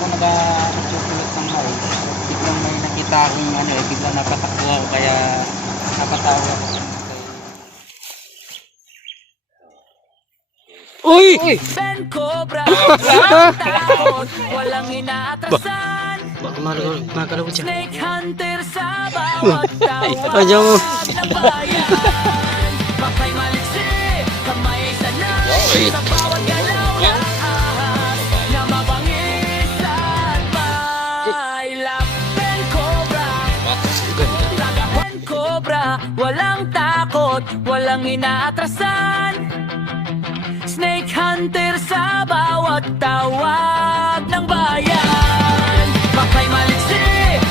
ako nagsusulat ng mais, biglang may nakita akong ano eh, biglang napatakbo ako kaya napatawa ako. Uy! Uy! Ben Cobra, walang takot, walang inaatrasan. Baka makalawin siya. Snake Hunter sa bawat tawag Ayaw mo. ng bayan. Makay maliksi, kamay sanay, sa bawat galaw ng ahas na mabangis at mailap. Ben Cobra, Ben Cobra, walang takot, walang inaatrasan. Snake Hunter sa bawat tawag ng bayan. Makay maliksi,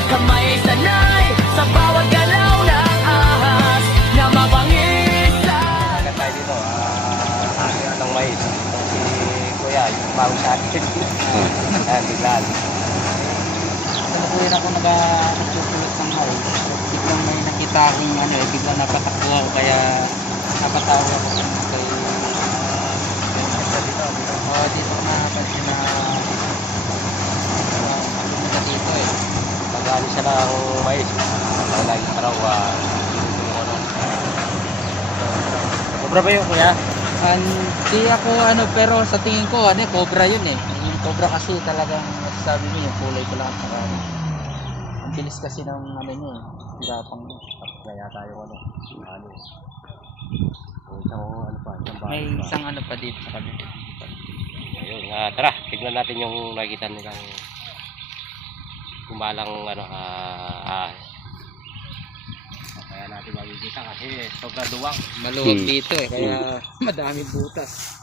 kamay sanay, sa bawat galaw ng ahas na mabangis at Agad tayo dito, hangin ng mais. Si Kuya, yung bago sa akin. Ayan, biglaan. Kalukuyan ako nagsusulat ng mais. Biglang may nakita akong ano eh, biglang napatakbo ako kaya napatawa ako kay dito na pansin na malunod dito eh. Tagali siya ng mais. Lagi sa raw cobra ba yun, kuya? Hindi ako ano, pero sa tingin ko ano, cobra yun eh. Yung cobra kasi talagang sabi mo yung kulay ko lang saka ang bilis kasi ng ano niya eh. Hirapang kaya tayo ano. May isang ano pa dito sa kabila. Ayun, tara, tignan natin yung nakikita nilang kumalang ano, kaya natin makikita kasi sobrang luwang. Maluwag dito eh, kaya madami butas.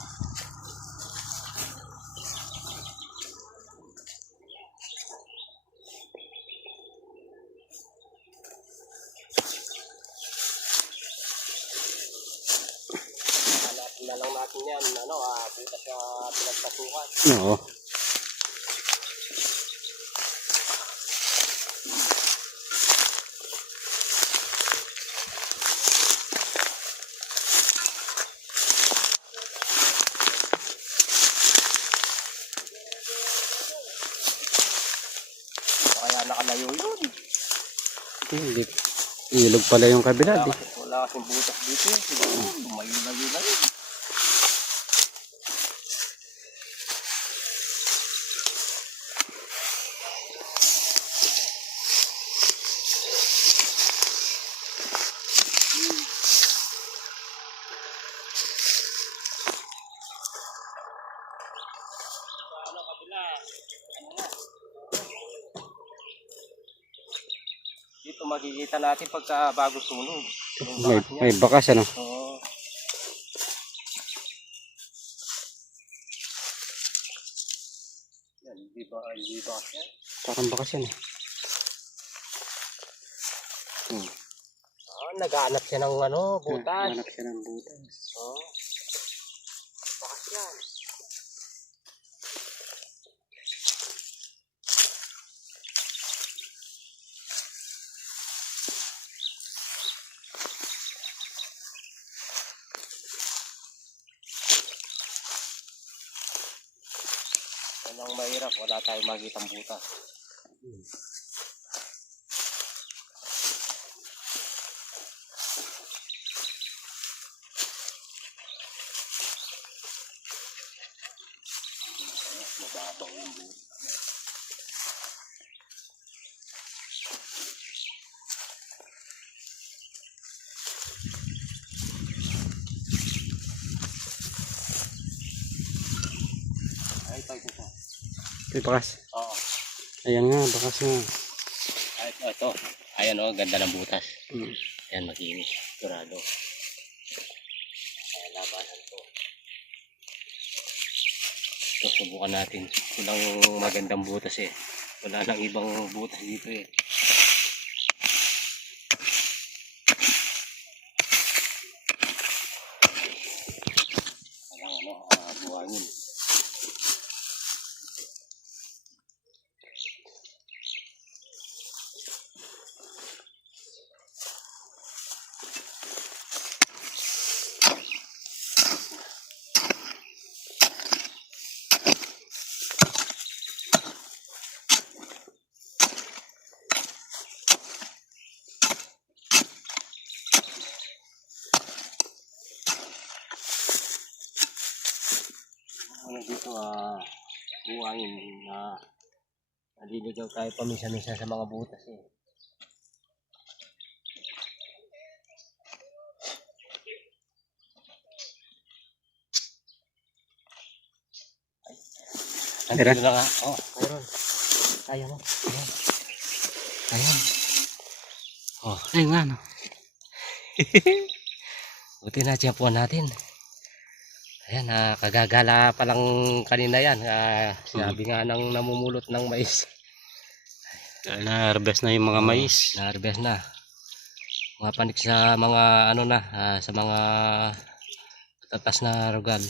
Hanapin na lang natin yan, ano, butas na pinagpasukan. Oo. Kaya nakalayo yun. Hindi. Ilog pala yung kabila. Di. Wala kasing butas dito. Lumayo-layo na yun. Dito makikita natin pagka bago sunog. May bakas ano. Oo. Yan, hindi ba yan? Parang bakas yan eh. Naghanap siya ng ano, butas. Hanap siya ng butas. Oo. Bakas yan. Yan ang mahirap, wala tayong makitang butas. Mababaw yung butas. Ay, tayo ko. May bakas. Oo. Ayan nga, bakas nga. Ay, ito. Ayan o, ganda ng butas. Hmm. Ayan, makinis. Turado. Ayan, labasan ko. Ito, subukan natin. Walang magandang butas eh. Wala nang ibang butas dito eh. Walang buhangin. buhangin na naliligaw tayo paminsan-minsan sa mga butas eh. Andito na nga. Oh, meron. Ayan o. Ayan. Ayan. Oh, Ay nga, no. buti na tiyempuan natin. Ayan, kagagala pa lang kanina yan. Sabi nga nang namumulot ng mais. Na-harvest na yung mga mais. Na-harvest na. Mga panik sa mga ano na, sa mga tatas na rugal.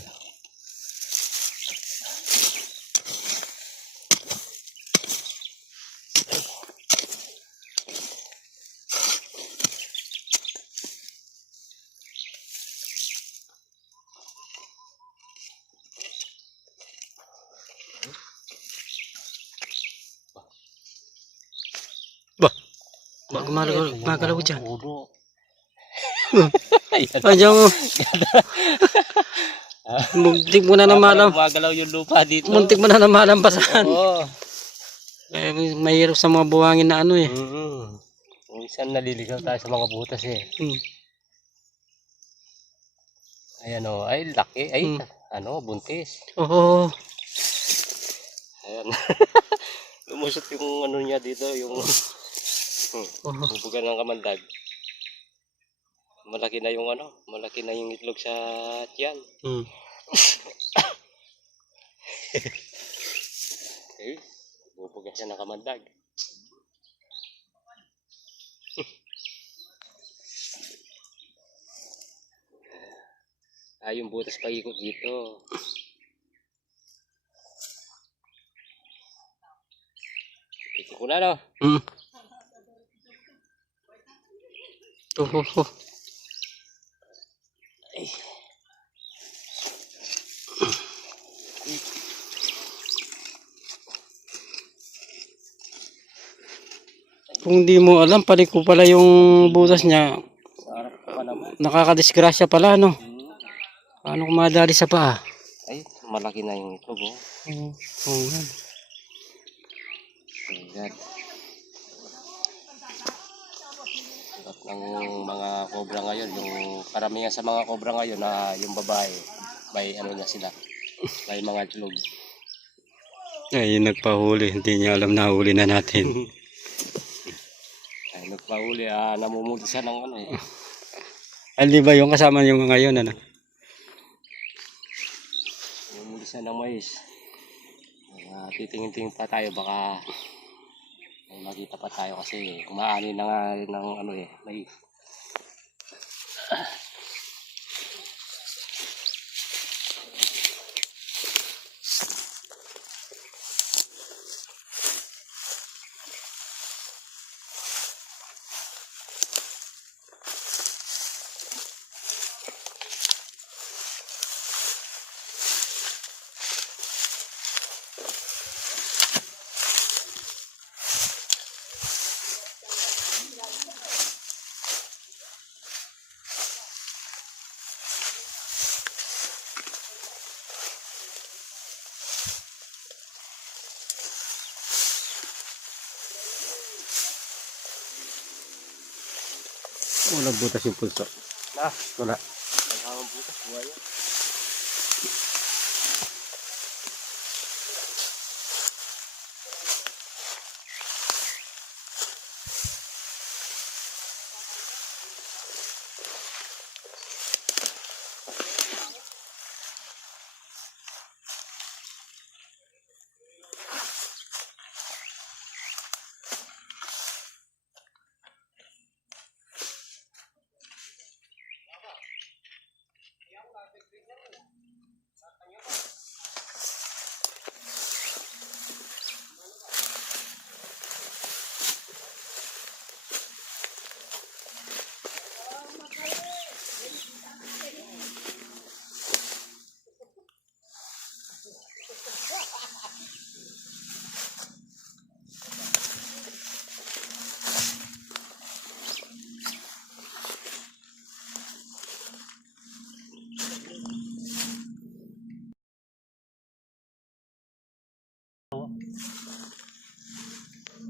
Gumagalaw dyan. Udo. Ayan mo. Muntik mo na namalam. Gumagalaw yung lupa dito. Muntik mo na namalampasan. Oo. Mahirap sa mga buhangin na ano eh. Minsan naliligaw tayo sa mga butas eh. Ayan o, ay laki. Ay, ano, buntis. Oo. Ayan. Lumusot yung ano niya dito, yung bubugan ng kamandag. Malaki na yung ano, malaki na yung itlog sa tiyan. Okay, bubugan siya ng kamandag. Yung butas pag-ikot dito. Ito ko na no. Ay. Kung di mo alam, paliko pala yung butas niya. Sarap pa naman. Nakakadisgrasya pala, no? Paano kung madali sa paa? Ay, malaki na yung itlog oh. Oo nga. Ayan. Sarap ng mga cobra ngayon. Yung karamihan sa mga cobra ngayon na yung babae, may ano na sila. May mga itlog. Ay, yung nagpahuli. Hindi niya alam na huli na natin. Ay, nagpahuli, namumuli siya ng ano eh. Ay, di ba yung kasama yung ngayon, ano? Namumuli siya ng mais. Titingin-tingin pa tayo, baka may makita pa tayo kasi kumaani na nga ng ano eh, mais. Wala butas yung pulso. Wala. Nagkawang butas, buhay yan.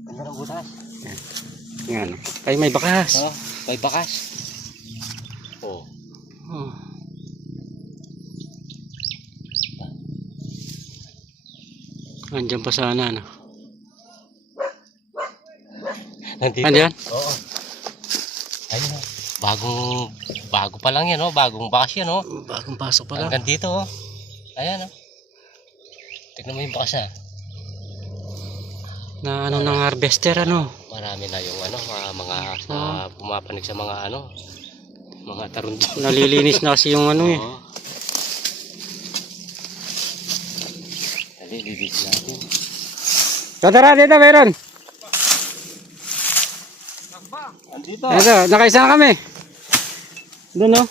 Ganda ng butas. Yan. Ay, may bakas. Oh, may bakas. Oh. Oh. Andiyan pa sana, no? Nandito. Andiyan? Oo. Ayun oh. Bago pa lang yan, oh. Bagong bakas yan, oh. Bagong pasok pa lang. Hanggang dito, oh. Ayan, oh. Tignan mo yung bakas, ah. Na ano ng harvester, ano? Marami na yung ano, mga pumapanig sa mga ano, mga tarunto. Nalilinis na kasi yung ano eh. Oo. Nalilinis natin. Tara, dito meron. Andito. Ito, nakaisa na kami. Doon, no?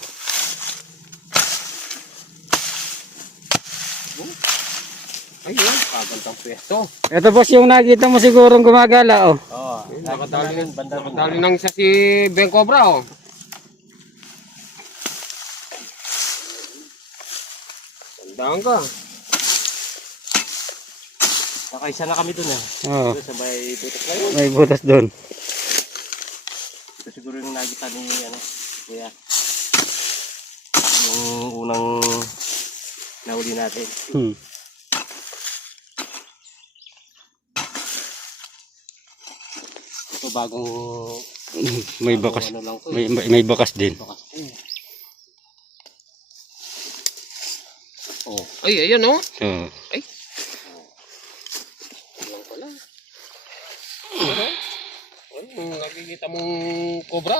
Ayun, kagandang pwesto. Ito boss yung nakita mo sigurong gumagala, oh. Oo, nakatali banda rin. Dali nang isa si Ben Cobra, oh. Tandaan ka. Nakaisa na kami dun, eh. Oh, Doon sa may butas na yun. may butas doon. Ito siguro yung nakita ni, ano, kuya. Yung unang nahuli natin. Ito bagong May bakas. ano lang to, May bakas din. bakas po. Oh, Ay, ayan, oh. Oh. lang pala. Ay, nakikita mong Cobra.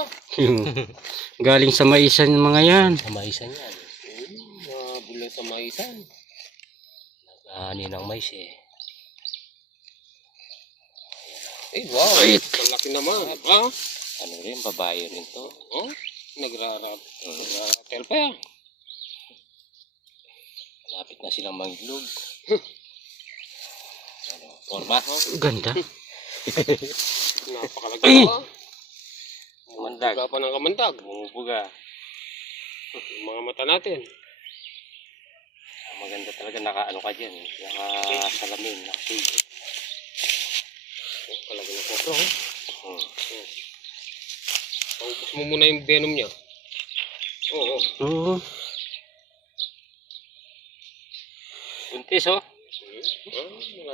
Galing sa maisan yung mga yan. Sa maisan yan. Nabulan sa maisan. Nag-aani ng mais, eh. Ay, wow. Ay, malaki naman. Ha? Ano rin, babae rin to. Oh, nagra-tel pa yan. Malapit na silang mangitlog. Ano, forma? Ganda. Napakalaki Ay! pa. Kamandag. Buga pa ng kamandag. Bumubuga. Yung mga mata natin. Maganda talaga naka-ano ka dyan. Naka-salamin. Naka-shade. Oh, kalaki ng Cobra, oh. Hmm. Paubos mo muna yung venom niya. Oo. Oo. Buntis, oh.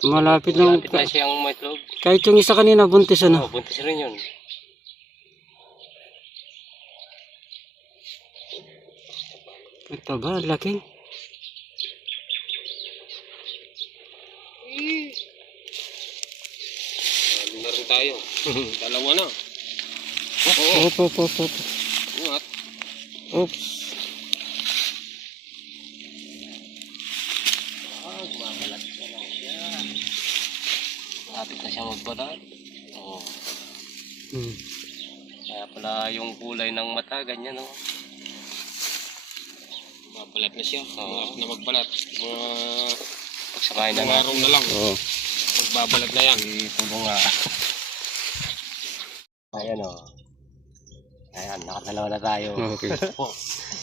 Malapit lang. Malapit na siyang maitlog. Kahit yung isa kanina, buntis ano. Oh, buntis rin yun. Ito ba, laki? Lalo na rin tayo. Dalawa na. Op. Ingat. Oops. Gumabalat na lang siya. Malapit na siya magbalat. Oh. Kaya pala yung kulay ng mata, ganyan, oh. Mabalat na siya. Malapit na magbalat. Mga Pagsamahin na mga araw natin. na lang. Oo. Magbabalat na yan. Tulong nga. Ayan, oh. Ayan, nakadalawa na tayo. Okay. Po,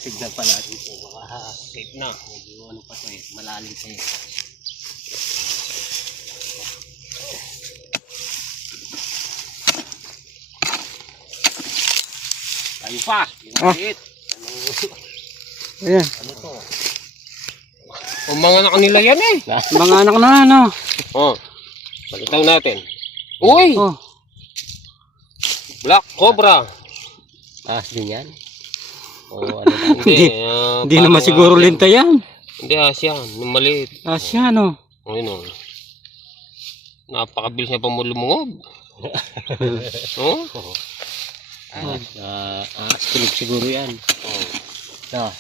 tignan pa natin po. Baka safe na. Medyo ano pa to, eh. Malalim pa, eh. Tayo pa. Yung Ah. maliit. Ayan. Ano to? O mga anak nila yan, eh. Mga anak na ano. Oh. Balitaw natin. Uy! Oh. Black Cobra. Taas din yan? O ano lang? Hindi naman siguro linta yan. Hindi, Asya. Yung maliit. Asya, ano. Ayun, oh. Napakabilis niya pa mo lumungob. Oh? Tulog siguro yan. Oh. Na.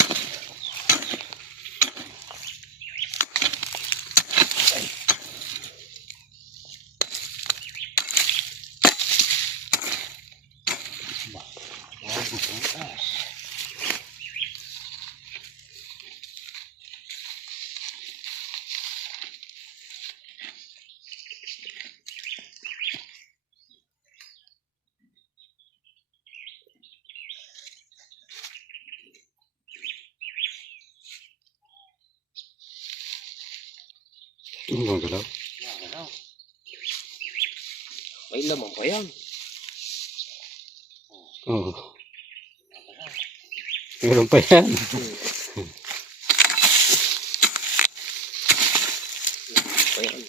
Gumagalaw. May laman pa yan. Oo. Meron pa yan. Pa yan.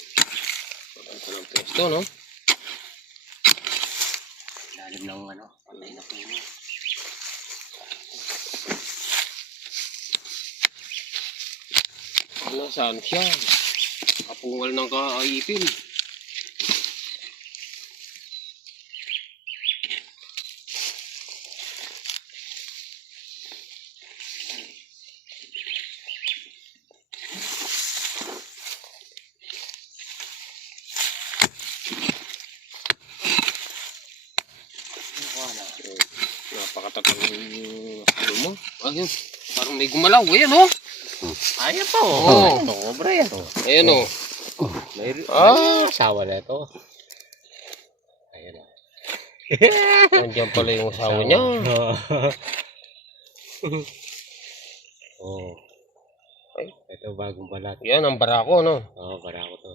Maganda ng pwesto, no? Lalim ng ano, panay na puno. Ano, saan siya? Kapungal ng kaipin. Napakatatag ng ano mo. Ayun, parang may gumalaw. Ayan, oh. Ayan po. Oo. Ito, cobra yan. Ayan, oh. Asawa na ito. Ayan, oh. Nandiyan pala yung asawa niya. Oh. Ito bagong balat. Yan, ang barako, no? Oo, barako to.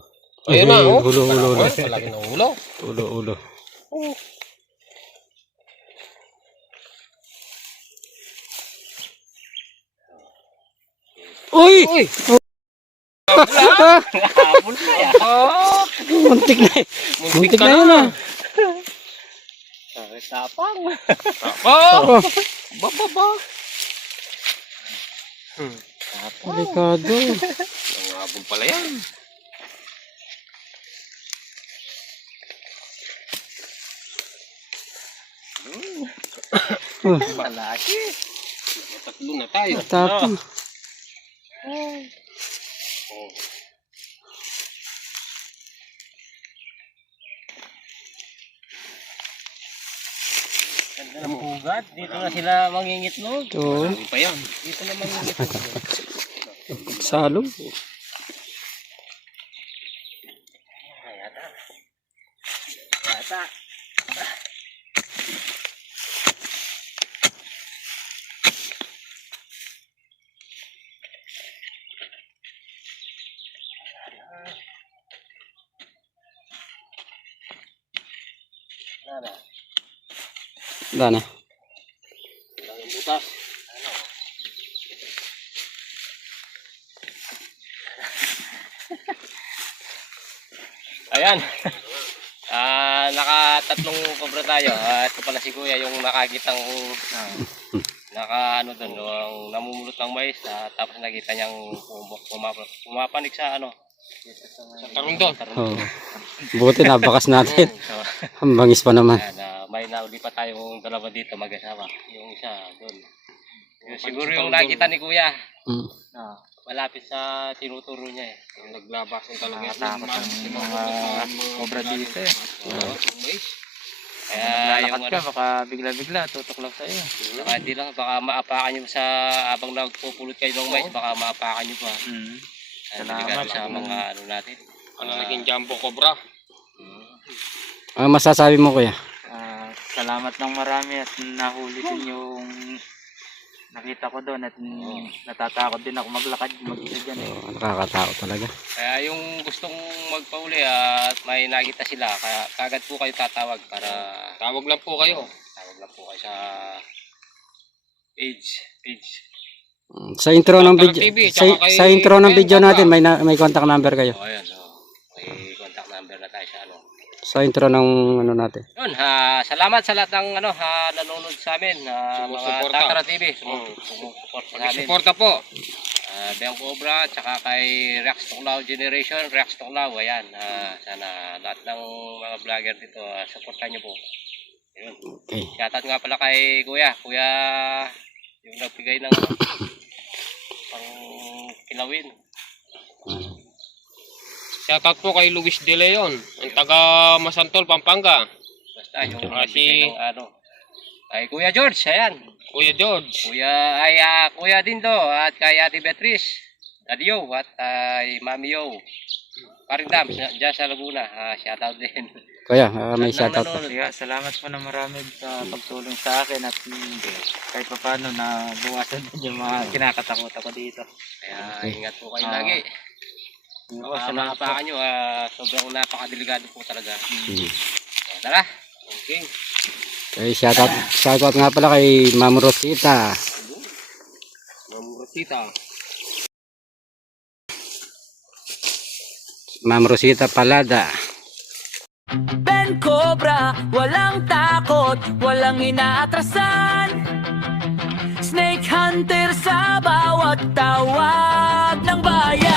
Ayan na, oh. Ulo, ulo, ulo. Barako, palagi ng ulo. Ulo, ulo. Uy! Uy! Habol pa yan. Muntik na eh. Muntik ka yun na. ah. Tapang. Oh! Bababa. Delikado. Ang habol pala yan. Malaki. Tatlo na tayo. Tapang. Oh. Ganda ng pugat. Dito na sila mangingitlog. Oo. Marami pa yan. Dito na mangingitlog. Salong. Yata. Yata. Nada. Wala na. Walang yung butas. Ayan. Nakatatlong cobra tayo. Ito pala si Kuya yung nakakitang naka ano doon, yung namumulot ng mais, tapos nakita niyang pumapanik sa ano. Sa tarundon. Oo. Buti nabakas natin. Ang bangis pa naman. Ayan, may nauli pa tayong dalawa dito mag-asawa. Yung isa doon. Siguro yung nakita ni Kuya. Mm. Malapit sa tinuturo niya eh. Yung naglabasan talaga. Takot ang mga cobra dito eh. Mais. Kaya yung Lakad ka, baka bigla-bigla, tutok lang sa'yo. Saka hindi lang, baka maapakan nyo sa habang nagpupulot kayo ng mais, baka maapakan nyo pa. Salamat sa mga ano natin. Ano naging jumbo cobra? Ano masasabi mo kuya? Salamat ng marami at nahuli din yung nakita ko doon at natatakot din ako maglakad mag-isa dyan eh. Oo, nakakatakot talaga. Kaya yung gustong magpauli at may nakita sila, kaya kagad po kayo tatawag para Tawag lang po kayo. tawag lang po kayo sa page. Sa intro ng Tara video, TV, tsaka kay sa intro ng video Benta. natin may contact number kayo. O ayan, may contact number na tayo sa ano. Sa intro ng ano natin. Yun, salamat sa lahat ng ano, nanonood sa amin, mga Sumusuporta. Tatara TV, sumusuporta sa amin. Suporta po. Beyang Cobra, tsaka kay Rex Tuklaw Generation, Rex Tuklaw, ayan, sana lahat ng mga vlogger dito, supportan nyo po. Ayun. Okay. Shoutout nga pala kay Kuya, yung nagbigay ng ano, pang kilawin. Shoutout po kay Luis De Leon, ang taga Masantol, Pampanga. Basta yung Kasi- nagbigay ng ano, kay Kuya George, ayan. Kuya George. Kuya Dindo at kay Ate Beatrice, Daddy Yo at kay Mami Yo. Paring Dams, dyan sa Laguna, shoutout din. Kuya, may Lahat ng shoutout pa. nanonood. Kaya salamat po na marami sa pagtulong sa akin at kahit pa paano na buwasan din yung mga kinakatakot ako dito. Kaya ingat po kayo lagi. Baka Salamat po. maapakan nyo, sobrang napakadelikado po talaga. Hmm. Tara. Okay. Okay, shoutout nga pala kay Ma'am Rosita. Ma'am Rosita. Ma'am Rosita Palada. Ben Cobra, walang takot, walang inaatrasan. Snake Hunter sa bawat tawag ng bayan.